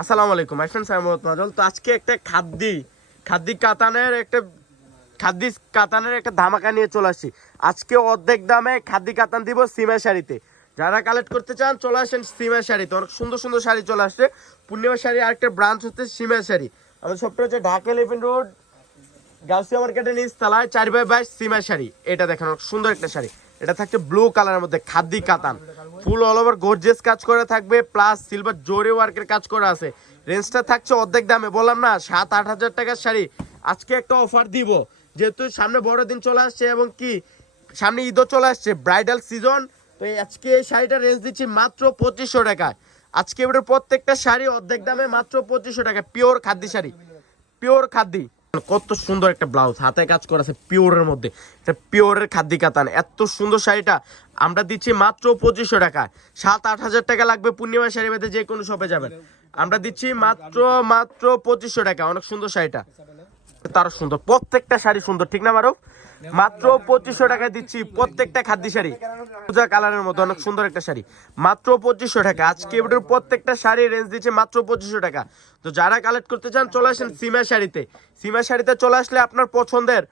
আসসালামু আলাইকুম my friends, আমি মোহাম্মদ মাজল। তো আজকে একটা খাদ্দি কাতানের একটা ধামাকা নিয়ে চলে আসছি। আজকে অর্ধেক দামে খাদ্দি কাতান দিব সিমা শাড়িতে। যারা কালেক্ট করতে চান চলে আসেন সিমা শাড়িতে, অনেক সুন্দর সুন্দর শাড়ি চলে আসছে। পূর্ণিমা শাড়ি আরেকটা ব্রাঞ্চ হচ্ছে সিমা শাড়ি। আমাদের সবটা হচ্ছে ঢাকা এলিফ্যান্ট রোড গাউসিয়া মার্কেটের নিচ তলায় 4x22 সিমা শাড়ি। এটা দেখেন অনেক সুন্দর একটা শাড়ি। এটা থাকছে ব্লু কালারের মধ্যে খাদ্দি কাতান, ফুল অল ওভার গর্জিয়াস কাজ করা থাকবে, প্লাস সিলভার জরি ওয়ার্কের কাজ করা আছে। রেঞ্জটা থাকছে অর্ধেক দামে, বললাম না 7-8 হাজার টাকার শাড়ি। আজকে একটা অফার দিব, যেহেতু সামনে বড়দিন চলে আসছে এবং কি সামনে ঈদও চলে আসছে, ব্রাইডাল সিজন। তো আজকে এই শাড়িটা রেঞ্জ দিচ্ছি মাত্র 2500 টাকায়। আজকে এবারে প্রত্যেকটা শাড়ি অর্ধেক দামে মাত্র 2500 টাকা। Pure খাদ্দি sari, pure খাদ্দি। কত সুন্দর একটা ব্লাউজ, হাতে কাজ করা আছে পিওরের মধ্যে, এটা পিওরের খাদ্দি কাতান। এত সুন্দর শাড়িটা আমরা দিচ্ছি মাত্র 2500 টাকা। 7-8 হাজার টাকা লাগবে পূর্ণিমা শাড়ি বেঁধে যে কোনো শপে যাবেন, আমরা দিচ্ছি মাত্র 2500 টাকা। অনেক সুন্দর শাড়িটা, তার সুন্দর, প্রত্যেকটা শাড়ি সুন্দর, ঠিক না মারুফ? মাত্র 2500 টাকা দিচ্ছি প্রত্যেকটা খাদ্দি শাড়ি। পূজা কালারের মতো অনেক সুন্দর একটা শাড়ি, মাত্র 2500 টাকা। আজকে প্রত্যেকটা শাড়ি রেঞ্জ দিচ্ছে মাত্র 2500 টাকা। তো যারা কালেক্ট করতে চান চলে আসেন সিমা শাড়িতে। সিমা শাড়িতে চলে আসলে আপনার পছন্দের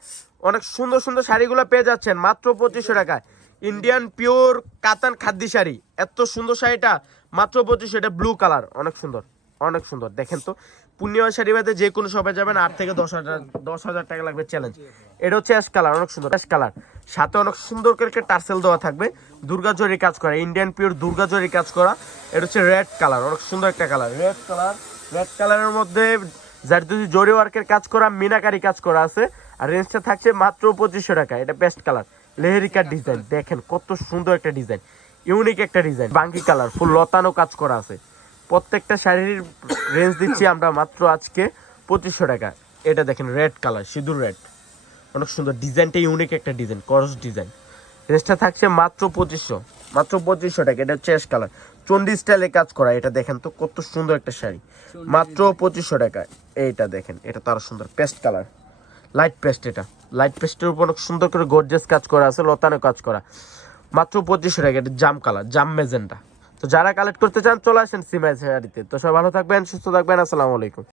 অনেক সুন্দর সুন্দর শাড়িগুলো পেয়ে যাচ্ছেন মাত্র 2500 টাকায়। ইন্ডিয়ান পিওর কাতান খাদ্দি শাড়ি, এত সুন্দর শাড়িটা মাত্র 2500। এটা ব্লু কালার, অনেক সুন্দর, অনেক সুন্দর। দেখেন তো, পূর্ণিমা শাড়ি বাদে যে কোনো শপে যাবেন 8 থেকে 10 হাজার টাকা লাগবে চ্যালেঞ্জ। এটা হচ্ছে অ্যাশ কালার, অনেক সুন্দর অ্যাশ কালার, সাথে অনেক সুন্দর করে টার্সেল দেওয়া থাকবে, দুর্গা জরি কাজ করা, ইন্ডিয়ান পিওর দুর্গা জরি কাজ করা। এটা হচ্ছে রেড কালার, অনেক সুন্দর একটা কালার, রেড কালার। রেড কালারের মধ্যে জারদুজি জরি ওয়ার্কের কাজ করা, মিনাকারি কাজ করা আছে। আর রেঞ্জটা থাকছে মাত্র 2500 টাকা। এটা বেস্ট কালার, লেহেরিকার ডিজাইন, দেখেন কত সুন্দর একটা ডিজাইন, ইউনিক একটা ডিজাইন। বাঙ্গি কালার, ফুল লতানো কাজ করা আছে। প্রত্যেকটা শাড়ির রেঞ্জ দিচ্ছি আমরা মাত্র আজকে 2500 টাকা। এটা দেখেন রেড কালার, সিঁদুর রেড, অনেক সুন্দর ডিজাইনটা, ইউনিক একটা ডিজাইন, করস ডিজাইন। রেঞ্জটা থাকছে মাত্র 2500, মাত্র 2500 টাকা। এটা হচ্ছে অ্যাশ কালার, চন্ডি স্টাইলে কাজ করা। এটা দেখেন তো কত সুন্দর একটা শাড়ি, মাত্র 2500 টাকা। এইটা দেখেন, এটা তো আরো সুন্দর, পেস্ট কালার, লাইট পেস্ট। এটা লাইট পেস্টের উপর অনেক সুন্দর করে গর্জিয়াস কাজ করা আছে, লতানো কাজ করা, মাত্র 2500 টাকা। এটা জাম কালার, জাম মেজেন্টা। তো যারা কালেক্ট করতে চান চলে আসেন সিমা শাড়িতে। তো সবাই ভালো থাকবেন, সুস্থ থাকবেন, আসসালামু আলাইকুম।